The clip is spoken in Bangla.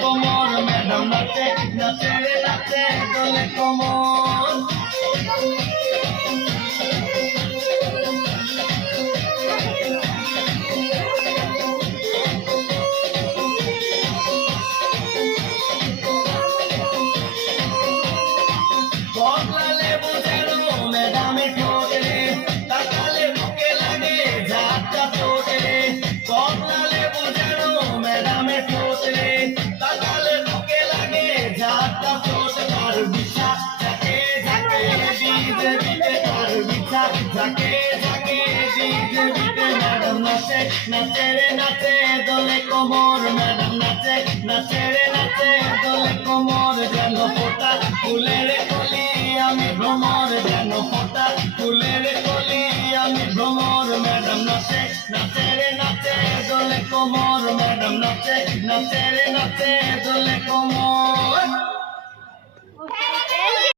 কোমর ম্যাডাম নাচে নাচে রে নাচে দোলে কোমর বদলালে বুঝেরো ম্যাডামে ঠোঁটে তাকালে বুকে লাগে ঝাঁটা ঠোঁটে বদলালে বুঝেরো ম্যাডামে ঠোঁটে তাকালে বুকে লাগে ঝাঁটা ঠোঁট তার বিছা ঝাঁকে ঝাঁকে ডিজে বিটে তার বিছা ঝাঁকে ঝাঁকে ডিজে বিটে ম্যাডাম নাচে নাচে রে নাচে দোলে কোমর ম্যাডাম নাচে নাচে রে নাচে দোলে কোমর যেন ফোঁটা ফুলের কলি আমি ভ্রমর যেন ফোঁটা ফুলের কলি আমি ভ্রমর ম্যাডাম নাচে নাচে রে নাচে দোলে কোমর ম্যাডাম নাচে নাচে রে নাচে